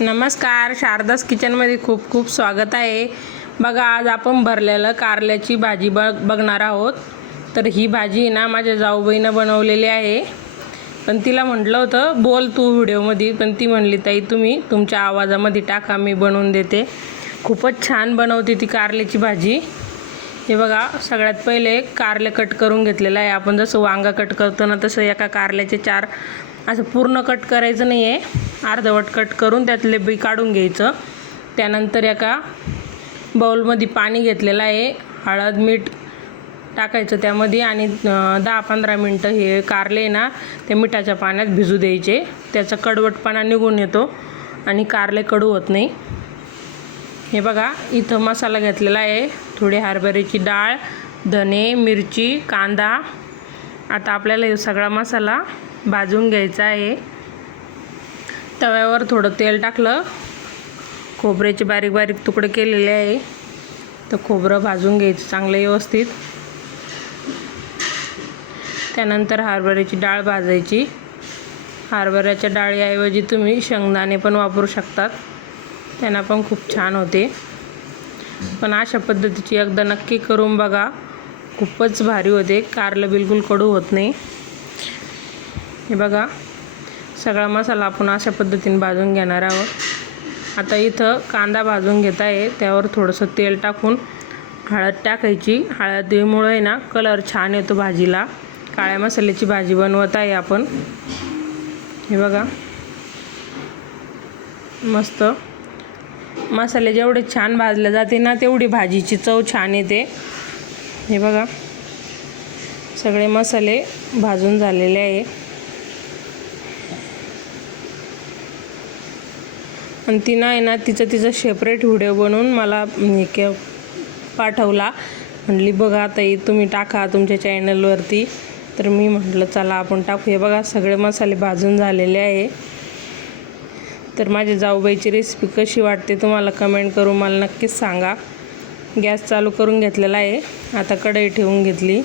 नमस्कार शारदास किचनमध्ये खूप खूप स्वागत आहे. बघा आज आपण भरलेलं कारल्याची भाजी बघ बघणार आहोत. तर ही भाजी ना माझ्या जाऊबाईनं बनवलेली आहे. पण तिला म्हटलं होतं बोल तू व्हिडिओमध्ये. पण ती म्हणली ताई तुम्ही तुमच्या आवाजामध्ये टाका मी बनवून देते. खूपच छान बनवते ती कारल्याची भाजी. हे बघा सगळ्यात पहिले कारले कट करून घेतलेलं आहे. आपण जसं वांगा कट करतो ना तसं एका कारल्याचे चार असं पूर्ण कट करायचं नाही आहे अर्धवट कट करून त्यातले बी काढून घ्यायचं. त्यानंतर एका बाऊलमध्ये पाणी घेतलेलं आहे. हळद मीठ टाकायचं त्यामध्ये आणि दहा पंधरा मिनटं हे कारले ना ते मिठाच्या पाण्यात भिजू द्यायचे. त्याचा कडवटपणा निघून येतो आणि कारले कडू होत नाही. हे बघा इथं मसाला घेतलेला आहे. थोडी हरभऱ्याची डाळ धने मिरची कांदा. आता आपल्याला हे सगळा मसाला भाजून घ्यायचा आहे. तव्यावर थोडं तेल टाकलं. खोबऱ्याचे बारीक बारीक तुकडे केलेले आहे. तर खोबरं भाजून घ्यायचं चांगलं व्यवस्थित. त्यानंतर हरभऱ्याची डाळ भाजायची. हरभऱ्याच्या डाळीऐवजी तुम्ही शेंगदाणे पण वापरू शकतात. त्यांना पण खूप छान होते. पण अशा पद्धतीची एकदा नक्की करून बघा. खूपच भारी होते. कारलं बिलकुल कडू होत नाही. हे बघा. सगळा मसाला आपण अशा पद्धतीने भाजून घेणार आहोत. आता इथं कांदा भाजून घेत आहे. त्यावर थोडंसं तेल टाकून हळद टाकायची. हळदीमुळे आहे ना कलर छान येतो भाजीला. काळ्या मसाल्याची भाजी बनवत आहे आपण. हे बघा. मस्त. मसाले जेवढे छान भाजले जाते ना तेवढी भाजीची चव छान येते. हे बघा. सगळे मसाले भाजून झालेले आहे. आणि तिनं आहे ना तिचं तिचं सेपरेट व्हिडिओ बनवून मला के पाठवला. म्हटली बघा ताई तुम्ही टाका तुमच्या चॅनलवरती तर मी म्हटलं चला आपण टाकू. हे बघा सगळे मसाले भाजून झालेले आहे. तर माझ्या जाऊबाईची रेसिपी कशी वाटते तुम्हाला कमेंट करून मला नक्कीच सांगा. गॅस चालू करून घेतलेला आहे. आता कढई ठेवून घेतली.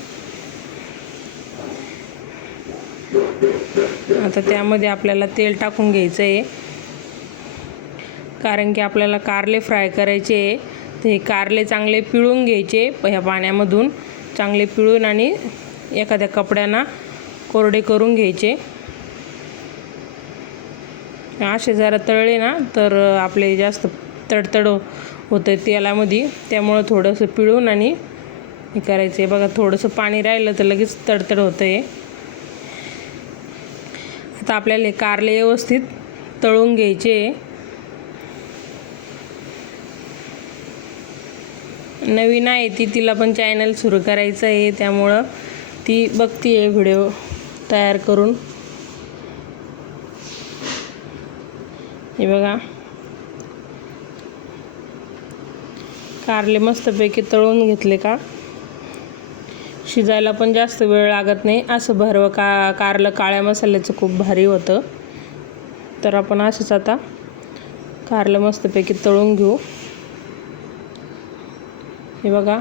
आता त्यामध्ये आपल्याला तेल टाकून घ्यायचं आहे. कारण की आपल्याला कारले फ्राय करायचे आहे. तर हे कारले चांगले पिळून घ्यायचे प- ह्या पाण्यामधून. चांगले पिळून आणि एखाद्या कपड्यांना कोरडे करून घ्यायचे. असे जरा तळले ना तर आपले जास्त तडतड होतं तेलामध्ये. त्यामुळं थोडंसं पिळून आणि हे करायचं आहे बघा थोडंसं पाणी राहिलं तर लगेच तडतड होतं आहे आता आपल्याला हे कारले व्यवस्थित तळून घ्यायचे. आहे नवीन आहे ती तिला पण चॅनल सुरू करायचं आहे. त्यामुळं ती बघती आहे व्हिडिओ तयार करून. हे बघा. कारले मस्तपैकी तळून घेतले का? शिजायला पण जास्त वेळ लागत नाही. असं भरवं का कारलं काळ्या मसाल्याचं खूप भारी होतं. तर आपण असंच आता कारलं मस्तपैकी तळून घेऊ. हे बघा.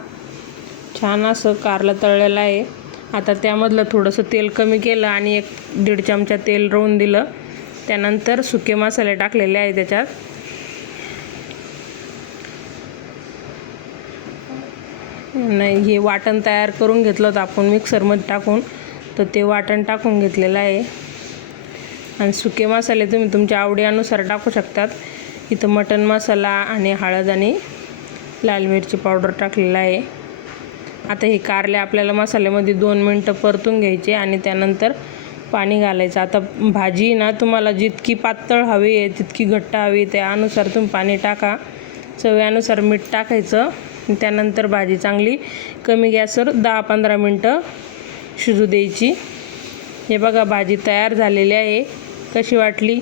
छान असं कारलं तळलेलं आहे. आता त्यामधलं थोडंसं तेल कमी केलं आणि एक दीड चमचा तेल रोवून दिलं. त्यानंतर सुके मसाले टाकलेले आहे त्याच्यात. नाही हे वाटण तयार करून घेतलं होतं आपण मिक्सरमध्ये टाकून. तर ते वाटण टाकून घेतलेलं आहे. आणि सुके मसाले तुम्ही तुमच्या आवडीनुसार टाकू शकतात. इथं मटन मसाला आणि हळद आणि लाल मिरची पावडर टाकलेला आहे. आता हे कारले आपल्याला मसाल्यामध्ये दोन मिनटं परतून घ्यायचे आणि त्यानंतर पाणी घालायचं. आता भाजी ना तुम्हाला जितकी पातळ हवी आहे तितकी घट्ट हवी त्यानुसार तुम्ही पाणी टाका. चव्यानुसार मीठ टाकायचं. त्यानंतर भाजी चांगली कमी गॅसवर दहा पंधरा मिनटं शिजू द्यायची. हे बघा भाजी तयार झालेली आहे. कशी वाटली?